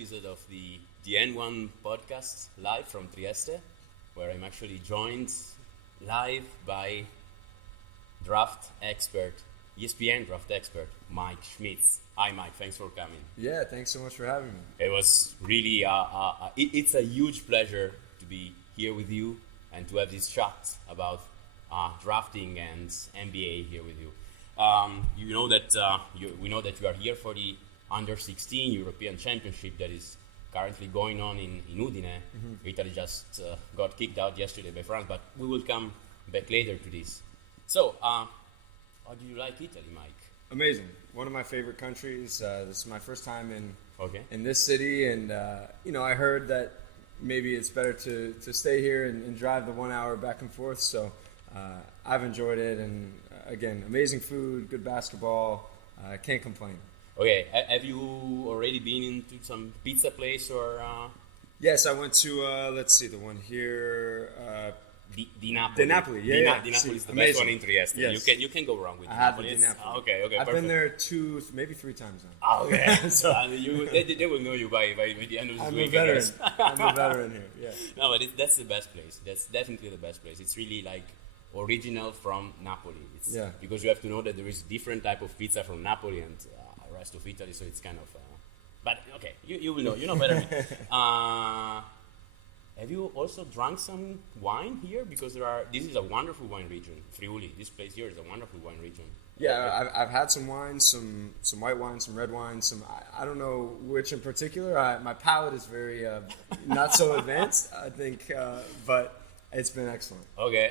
episode of the ANDone Podcast live from Trieste, where I'm actually joined live by draft expert, ESPN draft expert, Mike Schmitz. Hi Mike, thanks for coming. Yeah, thanks so much for having me. It was really, it's a huge pleasure to be here with you and to have this chat about drafting and NBA here with you. We know that you are here for the Under 16 European Championship that is currently going on in Udine. Mm-hmm. Italy just got kicked out yesterday by France, but we will come back later to this. So, how do you like Italy, Mike? Amazing. One of my favorite countries. This is my first time in this city, and I heard that maybe it's better to stay here and drive the 1 hour back and forth. So I've enjoyed it, and again, amazing food, good basketball. Can't complain. Okay, have you already been into some pizza place or? Yes, I went to the one here. Di Napoli. Di Napoli, yeah. Di Napoli is the amazing. best one in Trieste. Yes. You can go wrong with Di Napoli. Napoli. Di Napoli. Okay, I've perfect. been there 2, maybe 3 times now. Oh, okay. So they will know you by the end of this week. I'm a veteran here. Yeah. No, but that's the best place. That's definitely the best place. It's really like original from Napoli. Because you have to know that there is different type of pizza from Napoli and the rest of Italy. So it's kind of. But okay, you will know. You know better. Have you also drunk some wine here? Because this is a wonderful wine region, Friuli. This place here is a wonderful wine region. Yeah, I've had some wine, some white wine, some red wine, I don't know which in particular. My palate is very not so advanced, I think, but it's been excellent. Okay.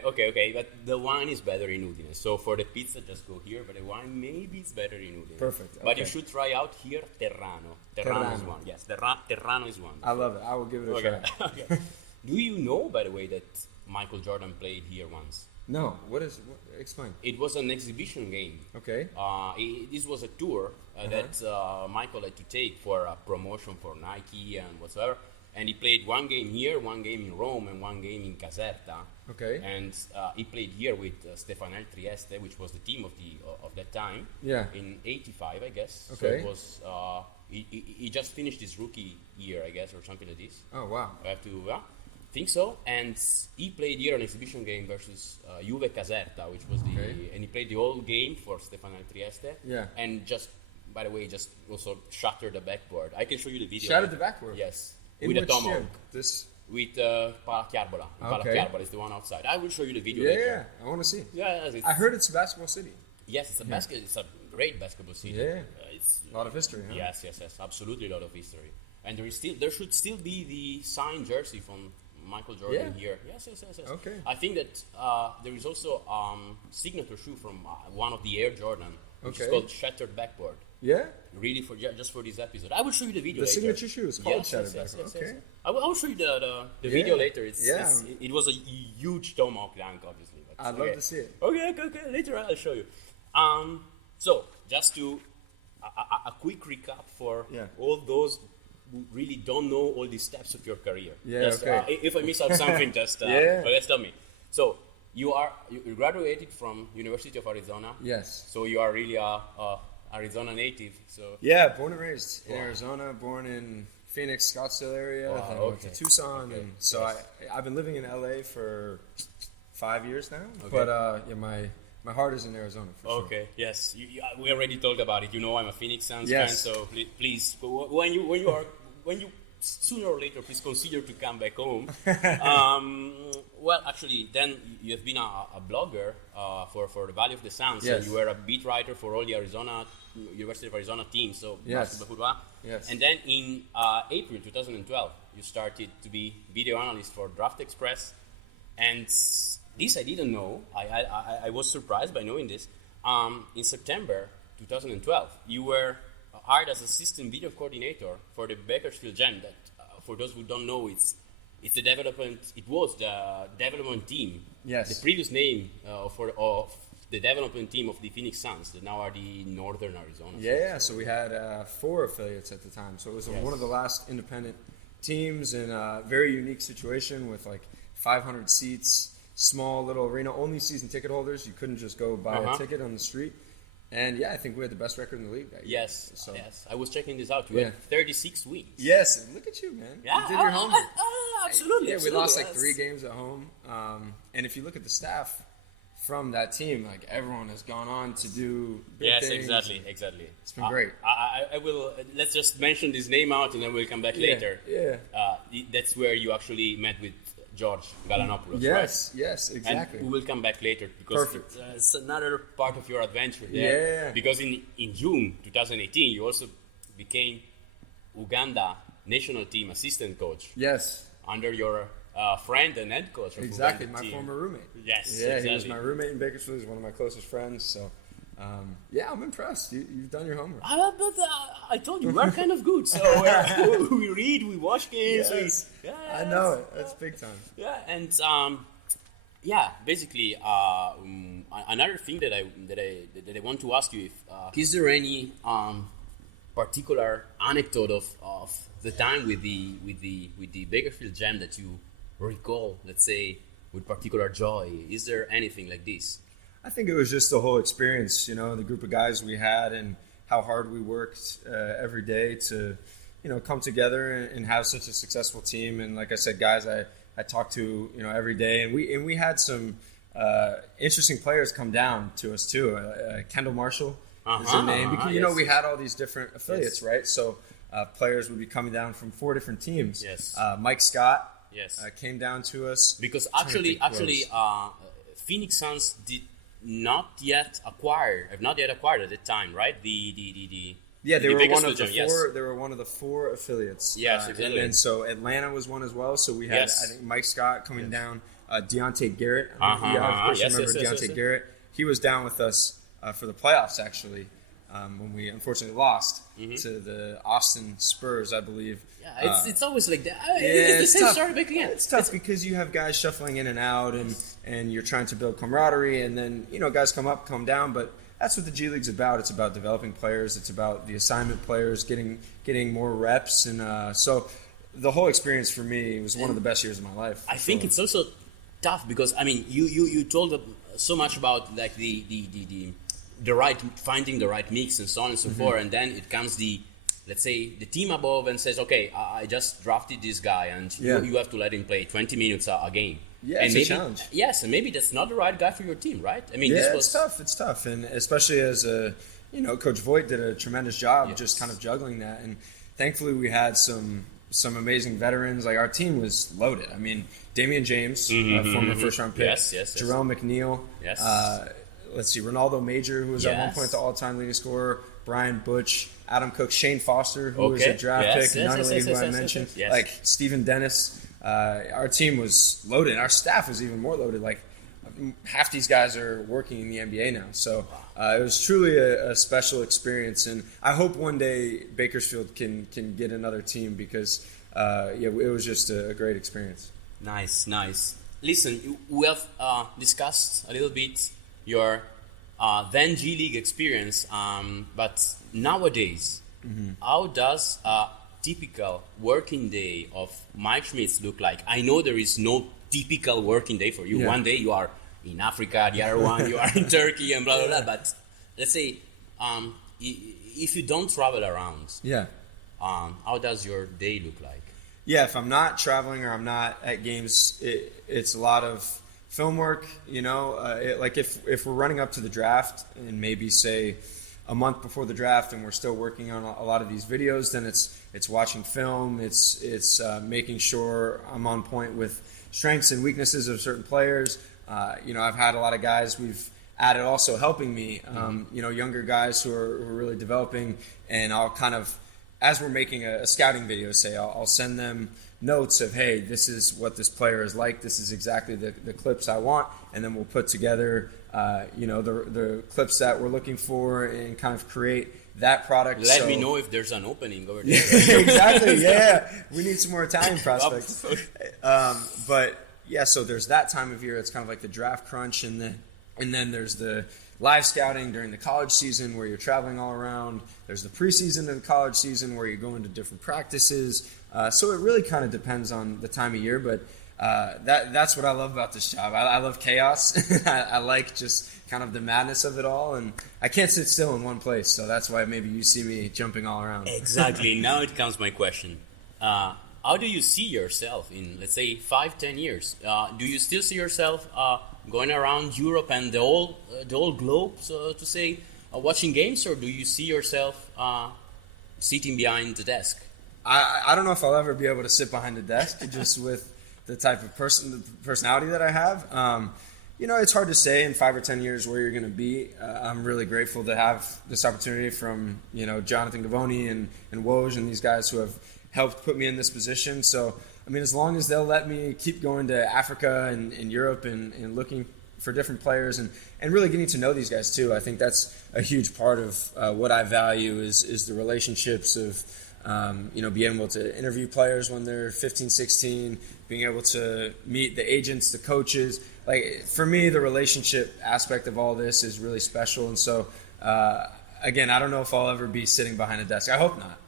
But the wine is better in Udine. So for the pizza, just go here. But the wine maybe is better in Udine. Perfect. Okay. But you should try out here Terrano. Terrano is one. Yes, Terrano is one. I love it. I will give it a try. Okay. Do you know, by the way, that Michael Jordan played here once? No. Explain. It was an exhibition game. Okay. This was a tour that Michael had to take for a promotion for Nike and whatsoever. And he played one game here, one game in Rome, and one game in Caserta. Okay. And he played here with Stefanel Trieste, which was the team of that time. Yeah. In '85, I guess. Okay. So it was he just finished his rookie year, I guess, or something like this. Oh wow. I have to think so. And he played here an exhibition game versus Juve Caserta, which was and he played the whole game for Stefanel Trieste. Yeah. And by the way, just also shattered the backboard. I can show you the video. Shattered the backboard. Yes. In with which a tomahawk. gym? This with Palachiarbola. Okay. Palachiarbola is the one outside. I will show you the video Yeah, later. I want to see. Yeah, I heard it's a basketball city. Yes, it's a It's a great basketball city. Yeah. It's a lot of history, huh? Yes, absolutely a lot of history. And there should still be the signed jersey from Michael Jordan here. Yes. Okay. I think that there is also signature shoe from one of the Air Jordan, which is called Shattered Backboard. Yeah? Really, just for this episode. I will show you the video The later. signature shoe is called Shattered Backboard. Okay. I will show you the video later. It was a huge tomahawk dunk, obviously. But I'd love to see it. Okay. Later I'll show you. So, just to a quick recap for all those who really don't know all the steps of your career. Yeah, okay. If I miss out something, just let's tell me. So, you graduated from University of Arizona. Yes. So you are really a Arizona native. So yeah, born and raised in Arizona, born in Phoenix, Scottsdale area. Then I went to Tucson, and so I've been living in LA for 5 years now. Okay. But my heart is in Arizona for sure. Okay. Yes, we already talked about it. You know, I'm a Phoenix Suns fan, Yes. so please, when you sooner or later, please consider to come back home. Well, actually, then you have been a blogger for the Valley of the Sun. So Yes. you were a beat writer for all the University of Arizona teams. So Yes. basketball. Yes. And then in April 2012, you started to be video analyst for Draft Express. And this I didn't know. I was surprised by knowing this. In September 2012, you were hired as assistant video coordinator for the Bakersfield Jam. That, for those who don't know, it's the development. It was the development team. Yes. The previous name of the development team of the Phoenix Suns that now are the Northern Arizona. Yeah. So we had 4 affiliates at the time. So it was one of the last independent teams in a very unique situation with like 500 seats, small little arena, only season ticket holders. You couldn't just go buy a ticket on the street. And I think we had the best record in the league that year. Yes, so. Yes. I was checking this out. We had 36 wins. Yes, look at you, man. Yeah, you did your homework. Absolutely. Yeah, we lost like 3 games at home. And if you look at the staff from that team, like everyone has gone on to do big things. Exactly. It's been great. I will. Let's just mention this name out, and then we'll come back later. Yeah. That's where you actually met with George Galanopoulos, yes, right? Yes, exactly. And we will come back later because it's another part of your adventure there. Yeah. Because in June 2018, you also became Uganda national team assistant coach. Yes. Under your friend and head coach of exactly, Uganda my team. former roommate. Yes, yeah, exactly. He was my roommate in Bakersfield. He's one of my closest friends. So, I'm impressed. You've done your homework. But I told you, we're kind of good. So we read, we watch games. Yes. I know it. That's big time. Yeah, and basically, another thing that I want to ask you is there any particular anecdote of the time with the Bakersfield Jam that you recall, let's say, with particular joy? Is there anything like this? I think it was just the whole experience, the group of guys we had and how hard we worked every day to, come together and have such a successful team. And like I said, guys I talked to, every day, and we had some interesting players come down to us too. Kendall Marshall is her name. Because, we had all these different affiliates, right? So players would be coming down from 4 different teams. Yes. Mike Scott came down to us. Because actually, Phoenix Suns have not yet acquired at that time, right? They were one of the 4. They were one of the 4 affiliates. Yes, exactly. And then so Atlanta was one as well. So we had I think Mike Scott coming down, Deontay Garrett. Of course, you remember Deontay Garrett. He was down with us for the playoffs actually. When we unfortunately lost to the Austin Spurs, I believe. Yeah, it's always like that. It's the same story back again. It's tough because you have guys shuffling in and out, and you're trying to build camaraderie, and then guys come down. But that's what the G League's about. It's about developing players. It's about the assignment players getting more reps, and so the whole experience for me was one of the best years of my life. I think it's also tough because you told so much about like the finding the right mix and so on and so forth, and then it comes let's say the team above and says, okay, I just drafted this guy and you have to let him play 20 minutes a game. Yeah, it's a challenge. Yes, and maybe that's not the right guy for your team, right? It's tough, and especially as Coach Voigt did a tremendous job just kind of juggling that, and thankfully we had some amazing veterans. Like our team was loaded. Damian James, former first-round pick, Jerome McNeil, let's see, Ronaldo Major, who was at one point the all-time leading scorer, Brian Butch, Adam Cook, Shane Foster, who was a draft pick, another league who I mentioned, like Stephen Dennis. Our team was loaded. Our staff was even more loaded. Like half these guys are working in the NBA now. So it was truly a special experience, and I hope one day Bakersfield can get another team because it was just a great experience. Nice. Listen, we have discussed a little bit your then G League experience, but nowadays, how does a typical working day of Mike Schmitz look like? I know there is no typical working day for you. One day you are in Africa, the other one you are in Turkey, and blah blah blah. But let's say if you don't travel around, how does your day look like? Yeah, if I'm not traveling or I'm not at games, it's a lot of film work. Like if we're running up to the draft and maybe say a month before the draft and we're still working on a lot of these videos, then it's watching film, it's making sure I'm on point with strengths and weaknesses of certain players. I've had a lot of guys we've added also helping me, younger guys who are really developing, and I'll kind of, as we're making a scouting video, say I'll send them notes of, hey, this is what this player is like, this is exactly the clips I want, and then we'll put together the clips that we're looking for and kind of create that product. Let me know if there's an opening over there. Exactly, we need some more Italian prospects. So there's that time of year. It's kind of like the draft crunch, and then there's the live scouting during the college season where you're traveling all around. There's the preseason of the college season where you go into different practices. So it really kind of depends on the time of year, but that's what I love about this job. I love chaos. I like just kind of the madness of it all, and I can't sit still in one place. So that's why maybe you see me jumping all around. Exactly. Now it comes my question. How do you see yourself in, let's say, 5-10 years? Do you still see yourself going around Europe and the whole globe, so to say, watching games, or do you see yourself sitting behind the desk? I don't know if I'll ever be able to sit behind the desk, just with the type of personality that I have. It's hard to say in 5 or 10 years where you're going to be. I'm really grateful to have this opportunity from Jonathan Gavoni and Woj and these guys who have helped put me in this position. So, as long as they'll let me keep going to Africa and Europe and looking for different players and really getting to know these guys too, I think that's a huge part of what I value is the relationships of, being able to interview players when they're 15, 16, being able to meet the agents, the coaches. Like, for me, the relationship aspect of all this is really special. And so, again, I don't know if I'll ever be sitting behind a desk. I hope not.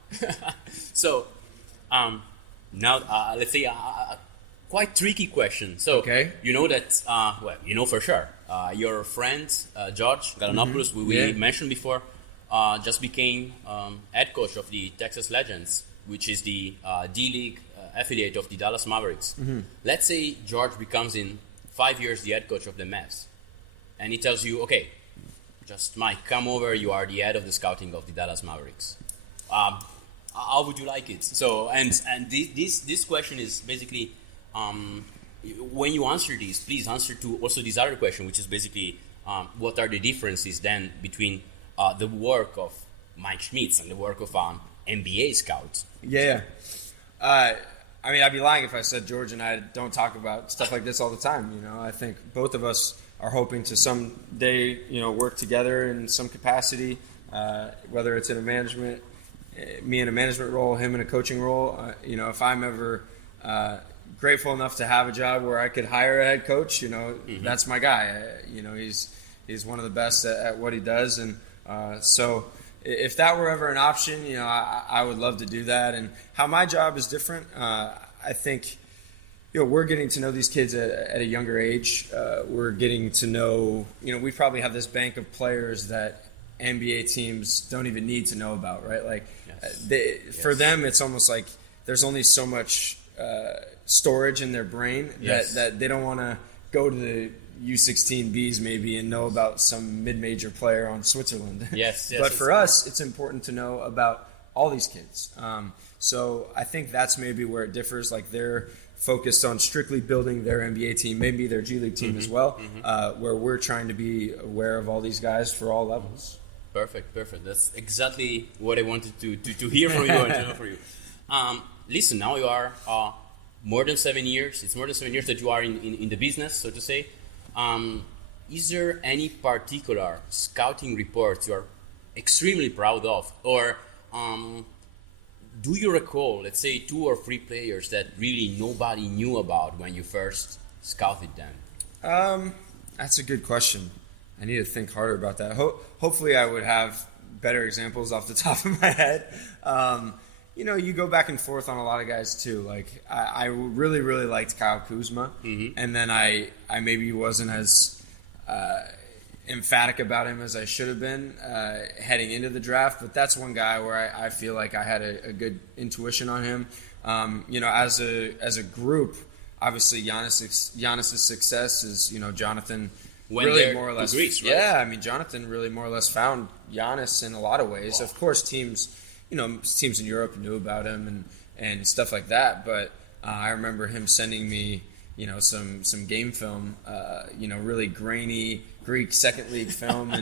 So, now, let's say a quite tricky question. So, okay. You know that, for sure, your friend, George Galanopoulos, we mentioned before, just became head coach of the Texas Legends, which is the D-League affiliate of the Dallas Mavericks. Mm-hmm. Let's say George becomes in 5 years the head coach of the Mavs, and he tells you, okay, just Mike, come over, you are the head of the scouting of the Dallas Mavericks. How would you like it? So, and this question is basically, when you answer this, please answer to also this other question, which is basically, what are the differences then between the work of Mike Schmitz and the work of an NBA scout? Yeah. I'd be lying if I said George and I don't talk about stuff like this all the time. I think both of us are hoping to someday, work together in some capacity, whether it's in a management, me in a management role, him in a coaching role. If I'm ever grateful enough to have a job where I could hire a head coach, mm-hmm. That's my guy. He's one of the best at what he does, and so if that were ever an option, I would love to do that. And how my job is different, I think, we're getting to know these kids at a younger age. We're getting to know, we probably have this bank of players that NBA teams don't even need to know about, right? Like, for them, it's almost like there's only so much storage in their brain that they don't want to go to the U16Bs maybe and know about some mid-major player on Switzerland. Yes. But for us, it's important to know about all these kids. So I think that's maybe where it differs. Like, they're focused on strictly building their NBA team, maybe their G League team mm-hmm. as well, mm-hmm. Where we're trying to be aware of all these guys for all levels. Perfect. That's exactly what I wanted to hear from you and to know from you. Listen, now you are more than 7 years. It's more than 7 years that you are in the business, so to say. Is there any particular scouting reports you are extremely proud of? Or do you recall, let's say, 2 or 3 players that really nobody knew about when you first scouted them? That's a good question. I need to think harder about that. Hopefully I would have better examples off the top of my head. You go back and forth on a lot of guys too. Like, I really, really liked Kyle Kuzma. Mm-hmm. And then I maybe wasn't as emphatic about him as I should have been heading into the draft. But that's one guy where I feel like I had a good intuition on him. As a group, obviously Giannis's success is, Jonathan really more or less agrees, right? Yeah, Jonathan really more or less found Giannis in a lot of ways. Wow. Of course, teams in Europe knew about him and stuff like that. But I remember him sending me, some game film, really grainy Greek second league film,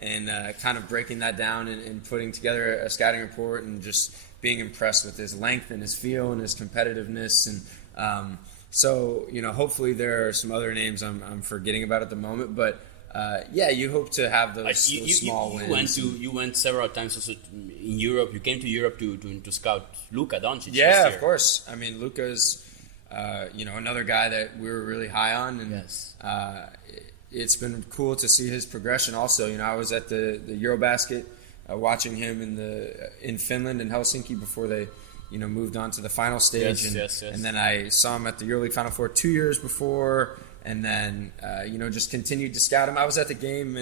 and kind of breaking that down and putting together a scouting report and just being impressed with his length and his feel and his competitiveness. And so, hopefully there are some other names I'm forgetting about at the moment, but you hope to have those small wins. You went several times also in Europe. You came to Europe to scout Luka Doncic. Yeah, of course. Luka's, another guy that we were really high on, and yes. It's been cool to see his progression. Also, I was at the Eurobasket watching him in Finland in Helsinki before they moved on to the final stage. Yes. And then I saw him at the EuroLeague Final Four 2 years before, and then just continued to scout him. I was at the game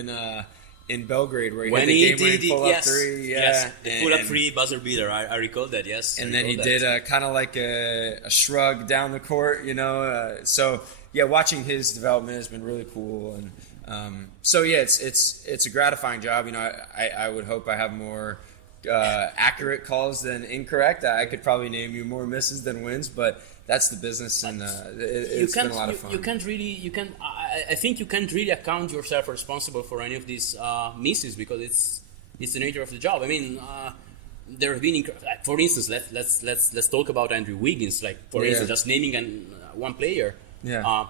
in Belgrade where he when had the game-winning pull-up yes, three. Yes, the pull-up three buzzer beater. I recall that, yes. And then he did kind of like a shrug down the court, So, yeah, watching his development has been really cool. And it's a gratifying job. I would hope I have more accurate calls than incorrect. I could probably name you more misses than wins, but that's the business, and it's been a lot of fun. I think you can't really account yourself responsible for any of these misses because it's the nature of the job. I mean, there have been, for instance, let's talk about Andrew Wiggins. Like for instance, just naming one player. Yeah.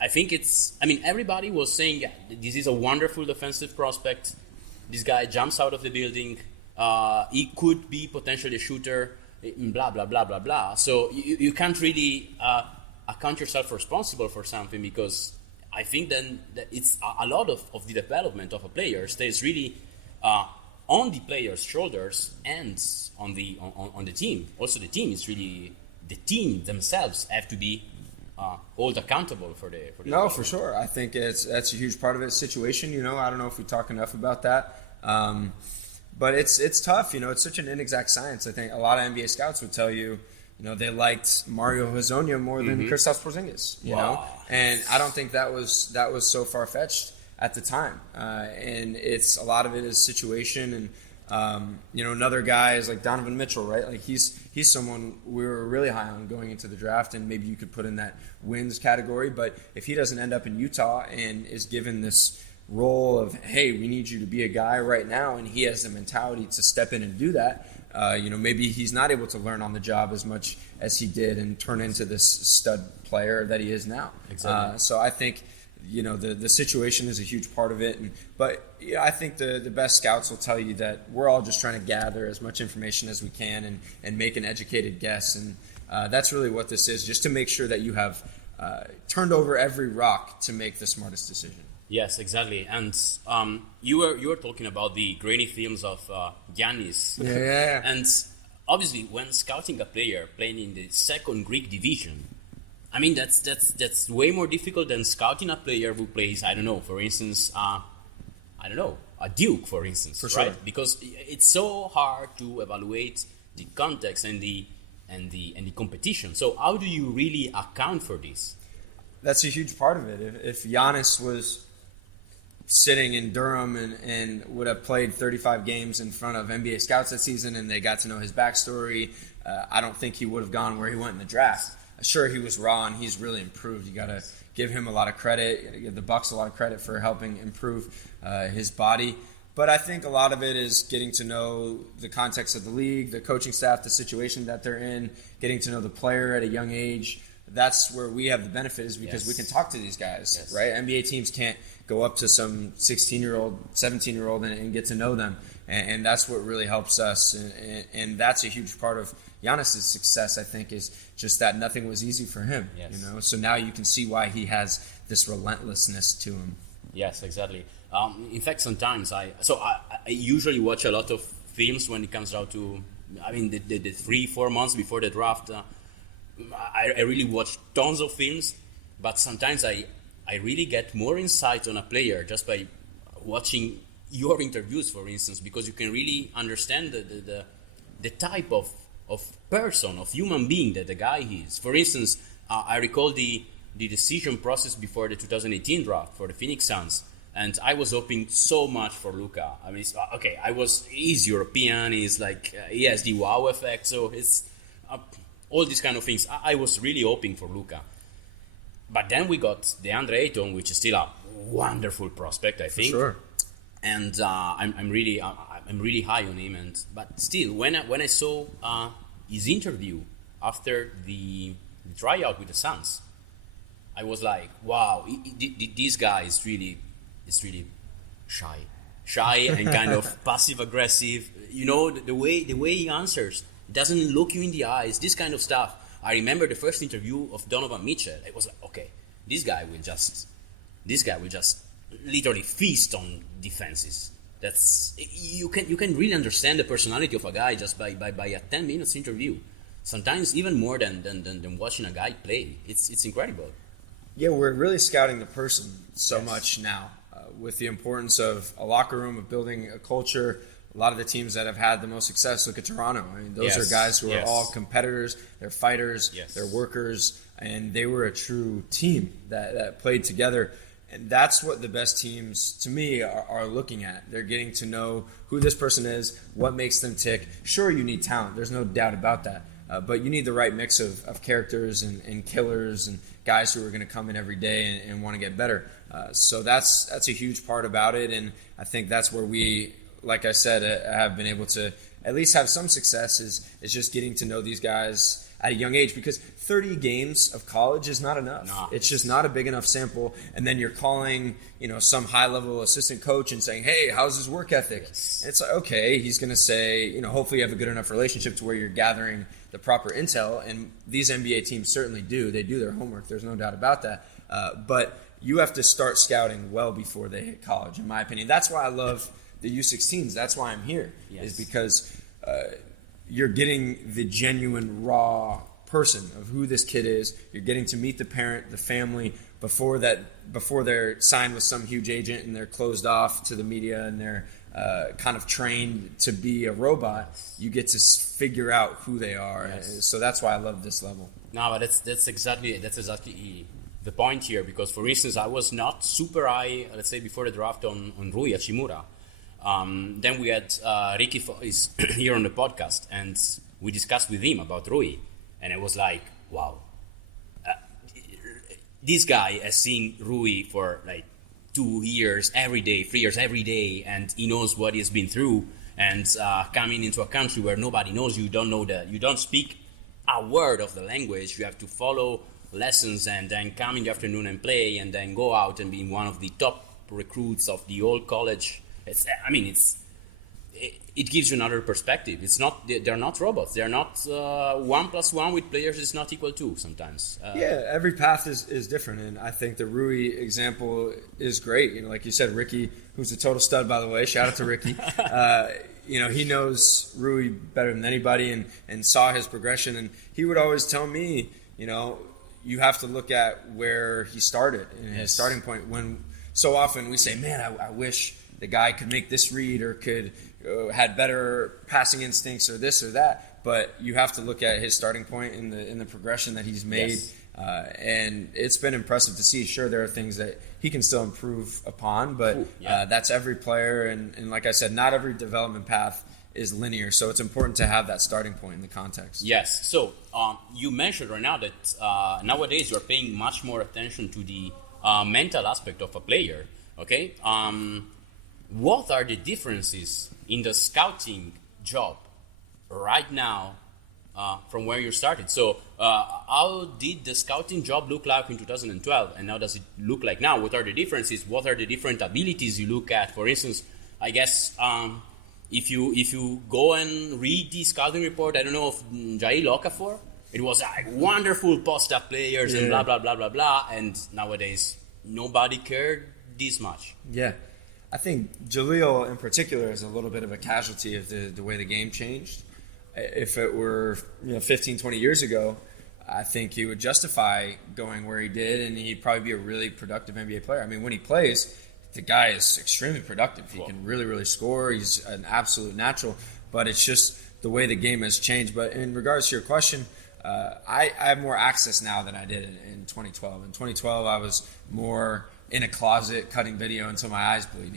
I think everybody was saying this is a wonderful defensive prospect. This guy jumps out of the building. He could be potentially a shooter. Blah blah blah blah blah. So you can't really account yourself responsible for something because I think then that it's a lot of the development of a player stays really on the player's shoulders and on the team. Also, the team is really the team themselves have to be hold accountable for the. No, for sure. I think that's a huge part of it. Situation. I don't know if we talk enough about that. But it's tough, it's such an inexact science. I think a lot of NBA scouts would tell you, they liked Mario Hezonja more than Kristaps Porzingis, know? And I don't think that was so far-fetched at the time. And a lot of it is situation. And, another guy is like Donovan Mitchell, right? Like he's someone we were really high on going into the draft, and maybe you could put in that wins category. But if he doesn't end up in Utah and is given this role of, hey, we need you to be a guy right now, and he has the mentality to step in and do that, maybe he's not able to learn on the job as much as he did and turn into this stud player that he is now. Exactly. So I think the situation is a huge part of it, but I think the best scouts will tell you that we're all just trying to gather as much information as we can and make an educated guess, and that's really what this is, just to make sure that you have turned over every rock to make the smartest decision. Yes, exactly. And you were talking about the grainy films of Giannis. Yeah. And obviously, when scouting a player playing in the second Greek division, I mean that's way more difficult than scouting a player who plays, I don't know, for instance, a Duke, for instance, for right? Sure. Because it's so hard to evaluate the context and the competition. So how do you really account for this? That's a huge part of it. If Giannis was sitting in Durham and would have played 35 games in front of NBA scouts that season and they got to know his backstory, I don't think he would have gone where he went in the draft. Sure, he was raw and he's really improved. You got to give him a lot of credit. You got to give the Bucks a lot of credit for helping improve his body. But I think a lot of it is getting to know the context of the league, the coaching staff, the situation that they're in, getting to know the player at a young age. That's where we have the benefit, is because we can talk to these guys, right? NBA teams can't go up to some 16-year-old, 17-year-old and get to know them. And that's what really helps us. And that's a huge part of Giannis' success, I think, is just that nothing was easy for him. Yes. So now you can see why he has this relentlessness to him. Yes, exactly. In fact, sometimes I usually watch a lot of films when it comes down to, the 3-4 months before the draft. I really watch tons of films, but sometimes I really get more insight on a player just by watching your interviews, for instance, because you can really understand the type of person, of human being that the guy is. For instance, I recall the decision process before the 2018 draft for the Phoenix Suns, and I was hoping so much for Luka. He's European, he has the wow effect, so it's all these kind of things. I was really hoping for Luka. But then we got DeAndre Ayton, which is still a wonderful prospect, I think. For sure. And I'm really high on him. But still, when I saw his interview after the tryout with the Suns, I was like, wow, this guy is really shy and kind of passive aggressive. The way he answers, doesn't look you in the eyes. This kind of stuff. I remember the first interview of Donovan Mitchell. It was like, okay, this guy will just literally feast on defenses. that's you can really understand the personality of a guy just by a 10 minutes interview. Sometimes even more than watching a guy play. It's incredible. Yeah, we're really scouting the person so much now, with the importance of a locker room, of building a culture. A lot of the teams that have had the most success, look at Toronto. I mean, those are guys who are all competitors. They're fighters. They're workers, and they were a true team that played together. And that's what the best teams, to me, are looking at. They're getting to know who this person is, what makes them tick. Sure, you need talent. There's no doubt about that. But you need the right mix of characters and killers and guys who are going to come in every day and want to get better. So that's a huge part about it. And I think that's where we, like I said, have been able to at least have some success is just getting to know these guys at a young age, because 30 games of college is not enough. No. It's just not a big enough sample. And then you're calling, some high-level assistant coach and saying, hey, how's his work ethic? Yes. And it's like, okay, he's going to say, hopefully you have a good enough relationship to where you're gathering the proper intel. And these NBA teams certainly do. They do their homework. There's no doubt about that. But you have to start scouting well before they hit college, in my opinion. That's why I love the U16s. That's why I'm here, is because you're getting the genuine, raw person of who this kid is. You're getting to meet the parent, the family, before they're signed with some huge agent and they're closed off to the media and they're kind of trained to be a robot. You get to figure out who they are. Yes. So that's why I love this level. No, but that's exactly the point here, because, for instance, I was not super high, let's say, before the draft on Rui Hachimura. Then we had Ricky is here on the podcast, and we discussed with him about Rui, and it was like, wow, this guy has seen Rui for like 2 years every day, 3 years every day, and he knows what he's been through. And coming into a country where nobody knows you, you don't speak a word of the language, you have to follow lessons and then come in the afternoon and play, and then go out and be one of the top recruits of the whole college. It gives you another perspective. They're not robots. They're not 1 + 1 with players is not equal to sometimes. Every path is different, and I think the Rui example is great. Like you said, Ricky, who's a total stud, by the way. Shout out to Ricky. He knows Rui better than anybody, and saw his progression, and he would always tell me, you have to look at where he started and his starting point. When so often we say, man, I wish the guy could make this read or could had better passing instincts or this or that, but you have to look at his starting point in the progression that he's made. Yes. And it's been impressive to see. Sure, there are things that he can still improve upon, but that's every player, and like I said, not every development path is linear, so it's important to have that starting point in the context. Yes. So you mentioned right now that nowadays you're paying much more attention to the mental aspect of a player. Okay. What are the differences in the scouting job right now from where you started? So how did the scouting job look like in 2012, and how does it look like now? What are the differences? What are the different abilities you look at? For instance, I guess if you go and read the scouting report, I don't know, of Jail Okafor, it was like wonderful post-up players and blah, blah, blah, blah, blah, and nowadays nobody cared this much. Yeah. I think Jaleel in particular is a little bit of a casualty of the way the game changed. If it were 15, 20 years ago, I think he would justify going where he did, and he'd probably be a really productive NBA player. I mean, when he plays, the guy is extremely productive. He can really, really score. He's an absolute natural, but it's just the way the game has changed. But in regards to your question, I have more access now than I did in 2012. In 2012, I was more in a closet cutting video until my eyes bleed,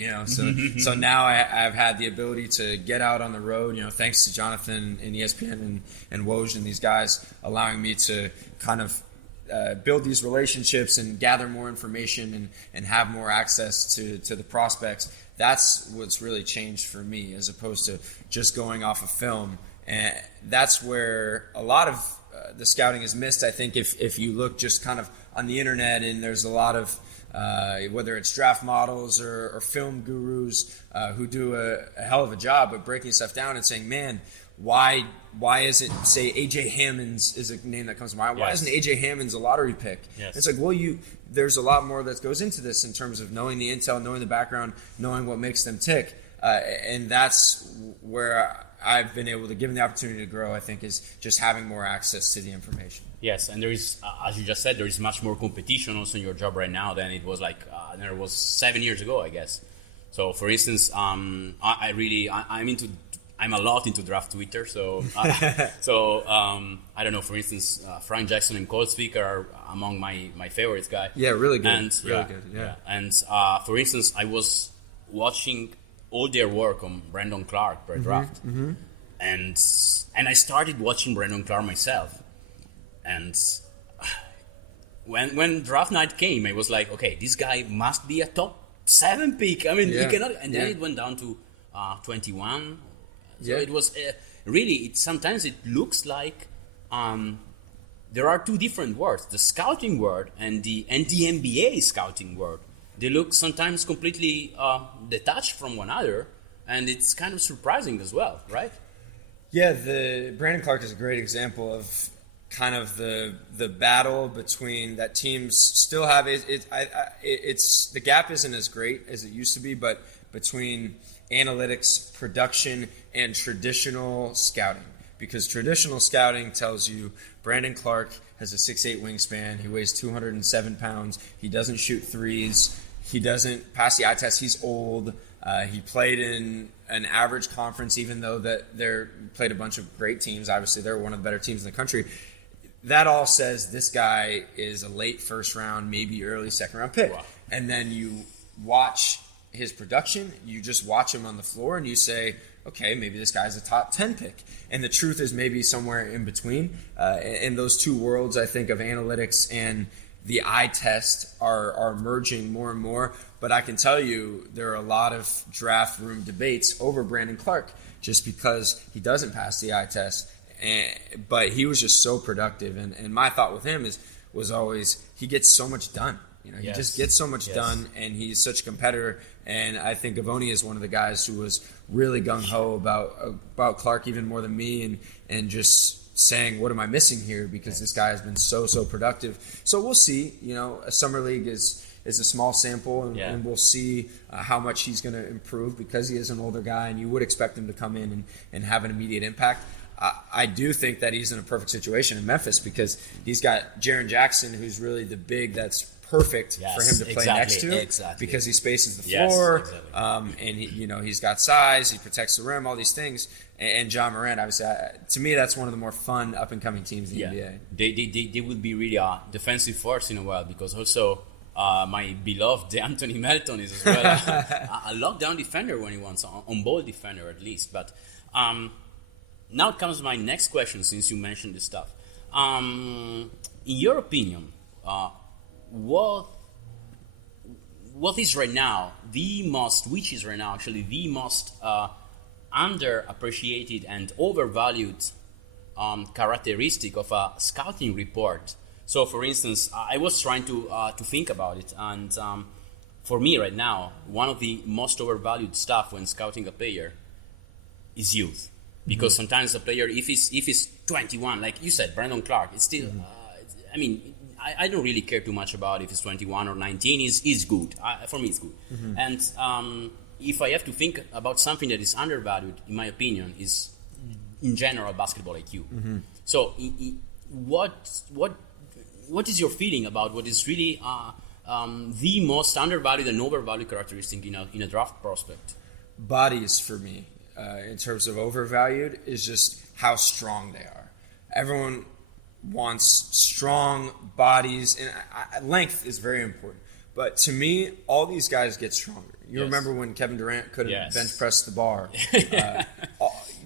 So now I've had the ability to get out on the road, thanks to Jonathan and ESPN and Woj and these guys allowing me to kind of build these relationships and gather more information and have more access to the prospects. That's what's really changed for me, as opposed to just going off of film. And that's where a lot of the scouting is missed. I think if you look just kind of on the internet, and there's a lot of whether it's draft models or film gurus who do a hell of a job of breaking stuff down and saying, man, why isn't, say, A.J. Hammonds is a name that comes to mind. Why isn't A.J. Hammonds a lottery pick? Yes. It's like, well, there's a lot more that goes into this in terms of knowing the intel, knowing the background, knowing what makes them tick. And that's where I've been able to, given the opportunity to grow, I think, is just having more access to the information. Yes, and there is, as you just said, there is much more competition also in your job right now than it was like there was 7 years ago, I guess. So, for instance, I'm a lot into draft Twitter. So, I don't know. For instance, Frank Jackson and Cold Speak are among my favorites guy. Yeah, really good. And really good. Yeah. And for instance, I was watching all their work on Brandon Clark per draft, and I started watching Brandon Clark myself. And when draft night came, I was like, okay, this guy must be a top 7 pick. I mean, he cannot. And then it went down to 21. So it was really. Sometimes it looks like there are two different words: the scouting word and the NBA scouting word. They look sometimes completely detached from one another, and it's kind of surprising as well, right? Yeah, Brandon Clark is a great example of kind of the battle between that teams still have. It's the gap isn't as great as it used to be, but between analytics, production, and traditional scouting. Because traditional scouting tells you Brandon Clark has a 6'8" wingspan, he weighs 207 pounds, he doesn't shoot threes, he doesn't pass the eye test, he's old, he played in an average conference, even though that they're played a bunch of great teams. Obviously, they're one of the better teams in the country. That all says this guy is a late first round, maybe early second round pick. Wow. And then you watch his production, you just watch him on the floor, and you say, okay, maybe this guy's a top 10 pick. And the truth is maybe somewhere in between. And those two worlds, I think, of analytics and the eye test are merging more and more. But I can tell you there are a lot of draft room debates over Brandon Clark just because he doesn't pass the eye test. But he was just so productive. And my thought with him was always he gets so much done. You know, he just gets so much done, and he's such a competitor. And I think Avoni is one of the guys who was really gung-ho about Clark even more than me, and just saying, what am I missing here? Because this guy has been so productive. So we'll see. You know, a summer league is a small sample, and we'll see how much he's going to improve because he is an older guy, and you would expect him to come in and have an immediate impact. I do think that he's in a perfect situation in Memphis because he's got Jaren Jackson, who's really the big that's perfect for him to play next to because he spaces the floor, and he's got size, he protects the rim, all these things. And John Morant, obviously, to me, that's one of the more fun up-and-coming teams in the NBA. They would be really a defensive force in a while because also my beloved Anthony Melton is as well a lockdown defender when he wants, on ball defender at least. But now comes my next question since you mentioned this stuff. In your opinion, what is right now the most underappreciated and overvalued characteristic of a scouting report? So, for instance, I was trying to think about it, and for me right now, one of the most overvalued stuff when scouting a player is youth, because sometimes a player, if he's 21, like you said, Brandon Clark, it's still. I don't really care too much about if it's 21 or 19. Is good. For me, it's good. And if I have to think about something that is undervalued, in my opinion, is in general basketball IQ. So, what is your feeling about what is really the most undervalued and overvalued characteristic in a draft prospect? Bodies, for me, in terms of overvalued, is just how strong they are. Everyone wants strong bodies, and length is very important. But to me, all these guys get stronger. You remember when Kevin Durant couldn't bench press the bar.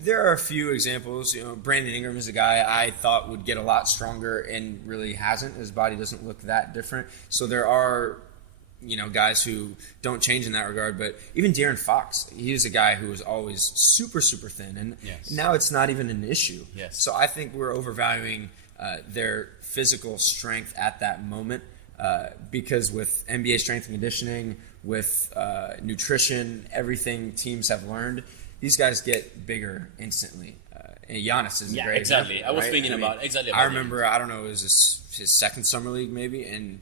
There are a few examples. Brandon Ingram is a guy I thought would get a lot stronger and really hasn't. His body doesn't look that different. So there are, guys who don't change in that regard. But even De'Aaron Fox, he was a guy who was always super thin. And now it's not even an issue. So I think we're overvaluing their physical strength at that moment because with NBA strength and conditioning, with nutrition, everything teams have learned, these guys get bigger instantly. And Giannis is a great example. I was thinking about exactly. I remember, I don't know, it was his second summer league maybe, and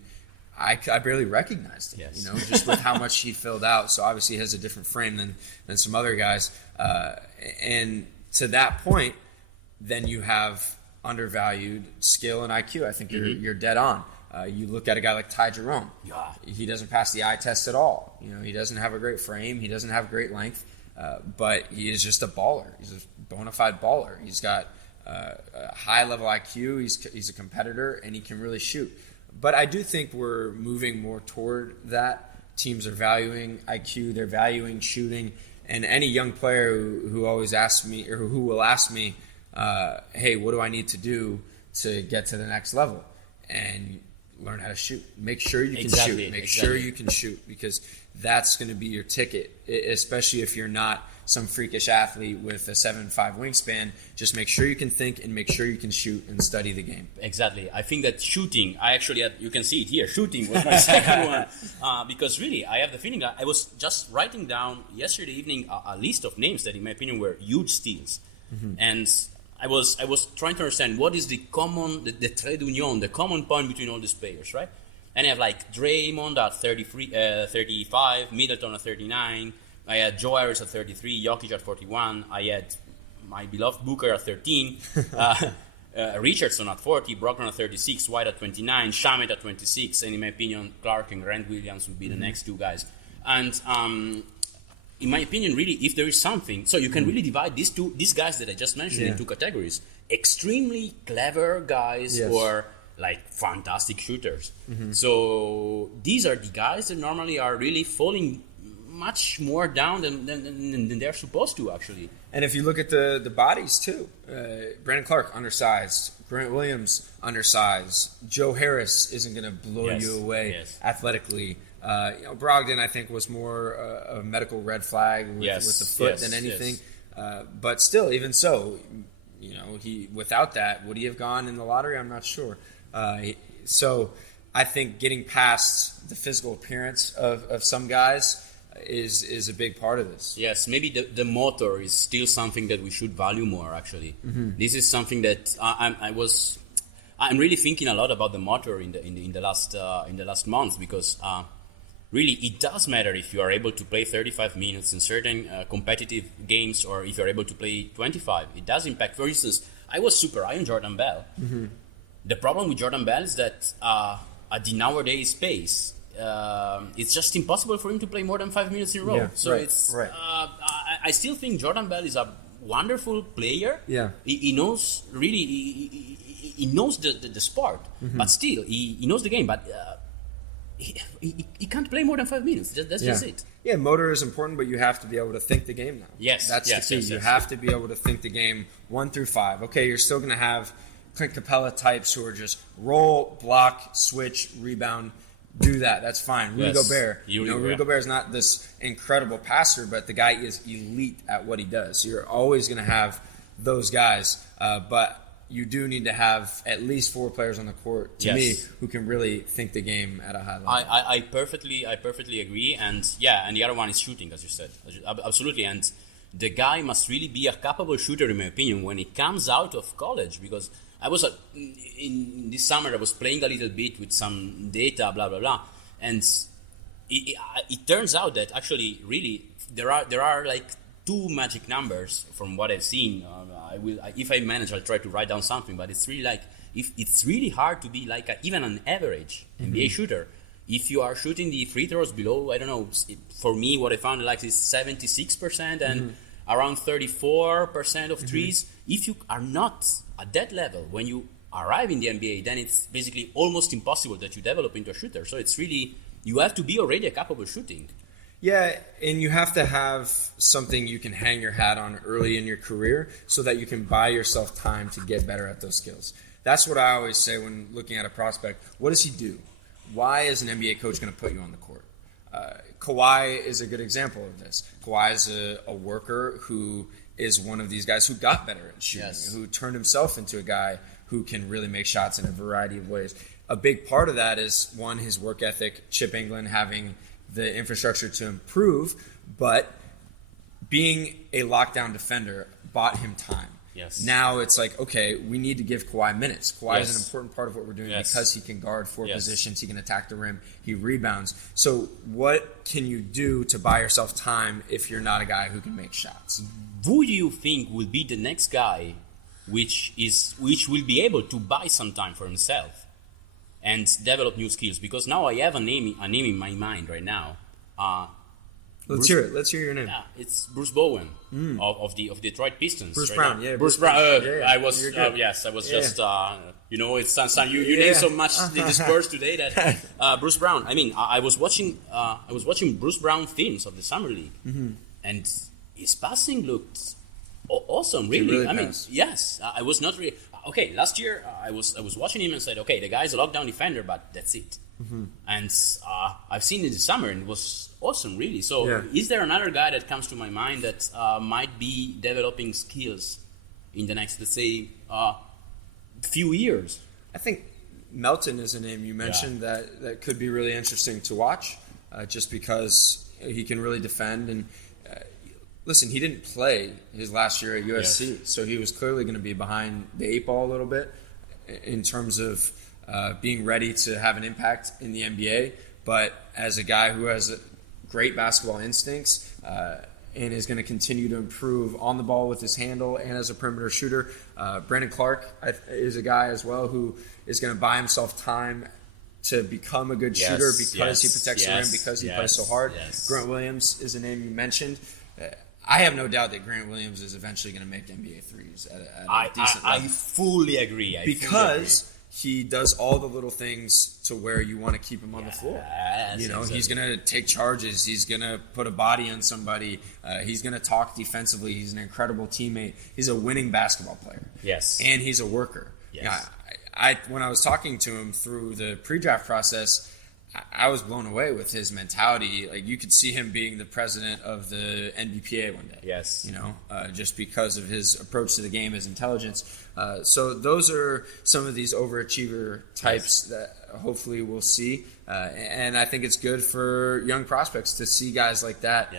I barely recognized him, yes. Just with how much he filled out. So obviously he has a different frame than some other guys. And to that point, then you have undervalued skill and IQ. I think you're dead on. You look at a guy like Ty Jerome. Yeah. He doesn't pass the eye test at all. He doesn't have a great frame. He doesn't have great length, but he is just a baller. He's a bona fide baller. He's got a high level IQ. He's a competitor, and he can really shoot. But I do think we're moving more toward that. Teams are valuing IQ. They're valuing shooting. And any young player who always asks me, or who will ask me, hey, what do I need to do to get to the next level? And learn how to shoot. Make sure you can shoot. Make sure you can shoot, because that's going to be your ticket, especially if you're not some freakish athlete with a 7'5" wingspan. Just make sure you can think and make sure you can shoot and study the game. Exactly. I think that shooting, I actually had, you can see it here, shooting was my second one. Because really, I have the feeling that I was just writing down yesterday evening a list of names that in my opinion were huge steals. Mm-hmm. And I was trying to understand what is the common, the trait d'union, the common point between all these players, right? And I have like Draymond at 35, Middleton at 39, I had Joe Harris at 33, Jokic at 41, I had my beloved Booker at 13, Richardson at 40, Brogdon at 36, White at 29, Shamet at 26, and in my opinion, Clark and Grant Williams would be the next two guys. And in my opinion, really, if there is something, so you can really divide these guys that I just mentioned in two categories: extremely clever guys or like fantastic shooters. Mm-hmm. So these are the guys that normally are really falling much more down than they're supposed to, actually. And if you look at the bodies too, Brandon Clark undersized, Grant Williams undersized, Joe Harris isn't going to blow you away athletically. Brogdon, I think, was more a medical red flag with the foot than anything. But still, even so, he without that, would he have gone in the lottery? I'm not sure. So I think getting past the physical appearance of some guys is a big part of this. Yes, maybe the motor is still something that we should value more, actually. Mm-hmm. This is something that I'm really thinking a lot about the motor in the last month, because really, it does matter if you are able to play 35 minutes in certain competitive games, or if you're able to play 25. It does impact. For instance, I was super high on Jordan Bell. Mm-hmm. The problem with Jordan Bell is that at the nowadays pace, it's just impossible for him to play more than 5 minutes in a row. Yeah, so I still think Jordan Bell is a wonderful player. Yeah, he knows really. He knows the sport, but still he knows the game, but. He can't play more than 5 minutes. That's just it. Yeah, motor is important, but you have to be able to think the game now. Yes, that's the key. You have to be able to think the game 1 through 5. Okay, you're still going to have Clint Capella types who are just roll, block, switch, rebound. Do that. That's fine. Rudy Gobert. Rudy Gobert is not this incredible passer, but the guy is elite at what he does. So you're always going to have those guys, but you do need to have at least 4 players on the court, to me, who can really think the game at a high level. I perfectly agree, and the other one is shooting, as you said, absolutely. And the guy must really be a capable shooter, in my opinion, when he comes out of college. Because I was in this summer, I was playing a little bit with some data, blah blah blah, and it turns out that actually, really, there are like 2 magic numbers from what I've seen. If I manage, I'll try to write down something. But it's really like, if it's really hard to be like even an average NBA shooter. If you are shooting the free throws below, I don't know. For me, what I found like is 76% and around 34% of threes. If you are not at that level when you arrive in the NBA, then it's basically almost impossible that you develop into a shooter. So it's really, you have to be already a capable shooting. Yeah, and you have to have something you can hang your hat on early in your career so that you can buy yourself time to get better at those skills. That's what I always say when looking at a prospect. What does he do? Why is an NBA coach going to put you on the court? Kawhi is a good example of this. Kawhi is a worker who is one of these guys who got better at shooting, who turned himself into a guy who can really make shots in a variety of ways. A big part of that is, one, his work ethic, Chip England having the infrastructure to improve, but being a lockdown defender bought him time. Yes. Now it's like, okay, we need to give Kawhi minutes. Kawhi is an important part of what we're doing because he can guard four positions, he can attack the rim, he rebounds. So what can you do to buy yourself time if you're not a guy who can make shots? Who do you think will be the next guy which will be able to buy some time for himself and develop new skills? Because now I have a name in my mind right now. Let's hear it. Let's hear your name. Yeah, it's Bruce Bowen of the Detroit Pistons. Bruce right Brown, now. yeah. Bruce Brown. I was just you named so much the Spurs today that Bruce Brown. I mean, I was watching Bruce Brown films of the summer league, and his passing looked awesome. Really, I mean, yes, I was not really okay. Last year, I was watching him and said, okay, the guy's a lockdown defender, but that's it. And I've seen it in the summer, and it was awesome, really. So, is there another guy that comes to my mind that might be developing skills in the next, let's say, few years? I think Melton is a name you mentioned that could be really interesting to watch, just because he can really defend. And listen, he didn't play his last year at USC, so he was clearly going to be behind the eight ball a little bit in terms of being ready to have an impact in the NBA. But as a guy who has great basketball instincts and is going to continue to improve on the ball with his handle and as a perimeter shooter, Brandon Clark is a guy as well who is going to buy himself time to become a good shooter because he protects the rim, because he plays so hard. Grant Williams is a name you mentioned. I have no doubt that Grant Williams is eventually going to make NBA threes at a decent level. I fully agree. Because he does all the little things to where you want to keep him on the floor. He's going to take charges. He's going to put a body on somebody. He's going to talk defensively. He's an incredible teammate. He's a winning basketball player. Yes. And he's a worker. Yes. When I was talking to him through the pre-draft process, I was blown away with his mentality. Like, you could see him being the president of the NBPA one day. Yes. Just because of his approach to the game, his intelligence. So those are some of these overachiever types that hopefully we'll see. And I think it's good for young prospects to see guys like that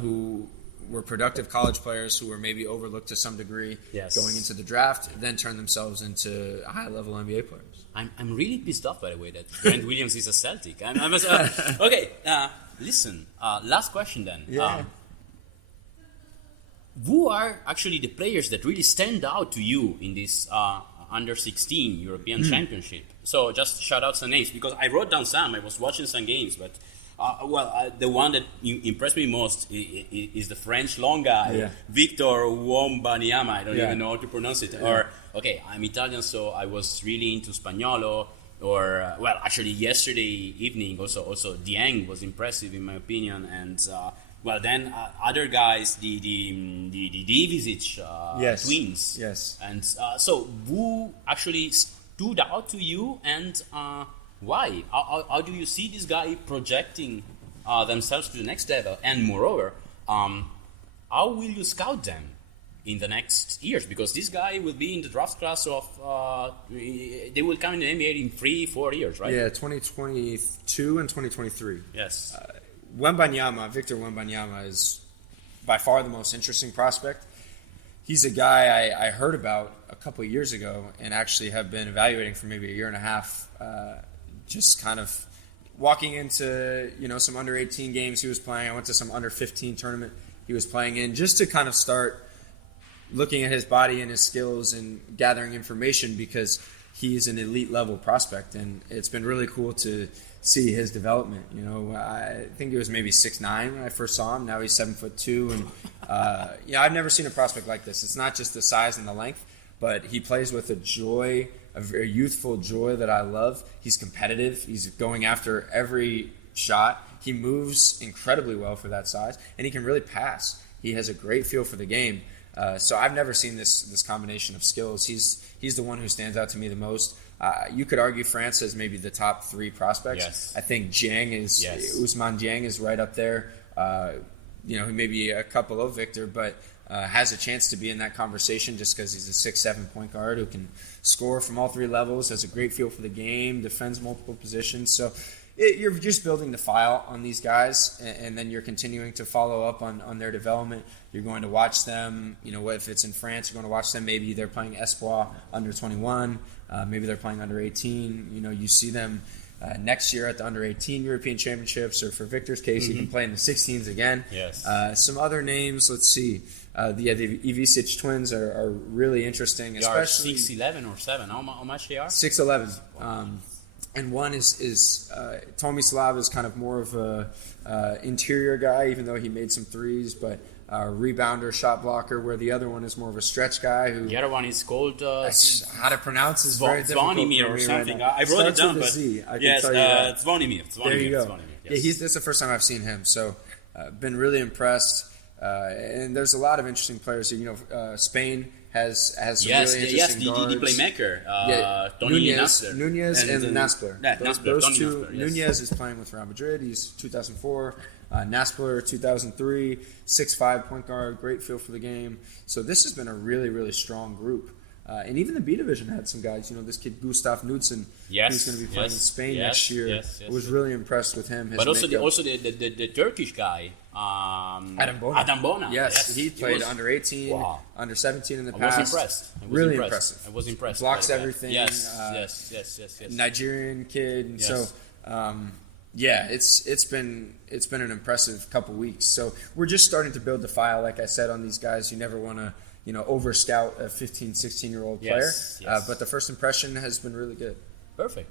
who were productive college players who were maybe overlooked to some degree going into the draft, then turn themselves into high-level NBA players. I'm really pissed off, by the way, that Grant Williams is a Celtic. Okay, listen, last question then. Who are actually the players that really stand out to you in this under-16 European Championship? So just shout out some names, because I wrote down some. I was watching some games, but the one that impressed me most is the French long guy, Victor Wembanyama. I don't even know how to pronounce it. Or, okay, I'm Italian, so I was really into Spagnolo. Or, actually yesterday evening also Dieng was impressive in my opinion. And, then other guys, the Divisic twins. Yes. And so who actually stood out to you, and why? How do you see this guy projecting themselves to the next level? And moreover, how will you scout them in the next years? Because this guy will be in the draft class of, they will come in the NBA in 3-4 years, right? Yeah, 2022 and 2023. Yes. Victor Wembanyama is by far the most interesting prospect. He's a guy I heard about a couple of years ago and actually have been evaluating for maybe a year and a half, just kind of walking into, some under 18 games he was playing. I went to some under 15 tournament he was playing in just to kind of start looking at his body and his skills and gathering information, because he's an elite level prospect, and it's been really cool to see his development. I think he was maybe 6'9" when I first saw him. Now he's 7'2", and I've never seen a prospect like this. It's not just the size and the length, but he plays with a joy, a very youthful joy that I love. He's competitive. He's going after every shot. He moves incredibly well for that size, and he can really pass. He has a great feel for the game. So I've never seen this combination of skills. He's the one who stands out to me the most. You could argue France as maybe the top 3 prospects. Yes. I think Ousmane Dieng is right up there. Maybe a couple of Victor, but has a chance to be in that conversation just because he's a 6'7" point guard who can score from all 3 levels, has a great feel for the game, defends multiple positions. So you're just building the file on these guys, and then you're continuing to follow up on their development. You're going to watch them, if it's in France, you're going to watch them. Maybe they're playing Espoir under 21. Maybe they're playing under 18. You see them next year at the under 18 European Championships, or for Victor's case, he can play in the 16s again. Yes. Some other names, let's see. The U16 twins are really interesting. They especially are 6'11" or 7. How much they are? 6'11". And one is Tomislav is kind of more of a interior guy, even though he made some threes, but rebounder, shot blocker, where the other one is more of a stretch guy. The other one is called... how to pronounce is very difficult Zvonimir or something. Right, I wrote it down, but... Yes, Zvonimir. There you go. Yes. Yeah, that's the first time I've seen him, so been really impressed. And there's a lot of interesting players here. Spain has some really interesting guards. The playmaker, Nunez and Naspler. Those two. Naspler, yes. Nunez is playing with Real Madrid. He's 2004. Naspler, 2003. 6'5" point guard. Great feel for the game. So this has been a really, really strong group. And even the B division had some guys. This kid Gustav Knudsen, who's going to be playing in Spain next year. Was really impressed with him. But also the Turkish guy, Adam Bona. Yes, he played under 18, under 17 in the past. I was impressed. Really impressive. I was impressed. Blocks everything. Yes. Nigerian kid. And so, it's been an impressive couple weeks. So we're just starting to build the file. Like I said, on these guys, you never want to over scout a 15, 16-year-old player. Yes. But the first impression has been really good. Perfect.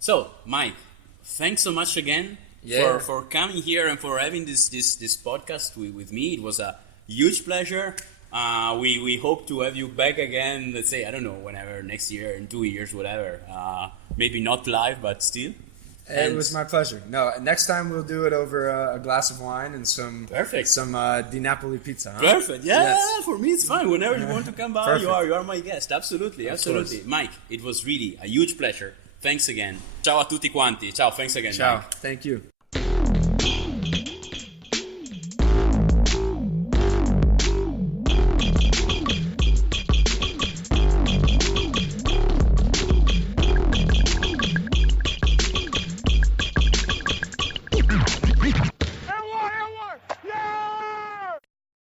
So, Mike, thanks so much again for coming here and for having this podcast with me. It was a huge pleasure. We hope to have you back again, let's say, I don't know, whenever, next year, in 2 years, whatever. Maybe not live, but still. It was my pleasure. No, next time we'll do it over a glass of wine and some Di Napoli pizza. Huh? Perfect. Yeah, for me it's fine. Whenever you want to come by, you are my guest. Absolutely. Mike, it was really a huge pleasure. Thanks again. Ciao a tutti quanti. Ciao. Thanks again. Ciao. Mike. Thank you.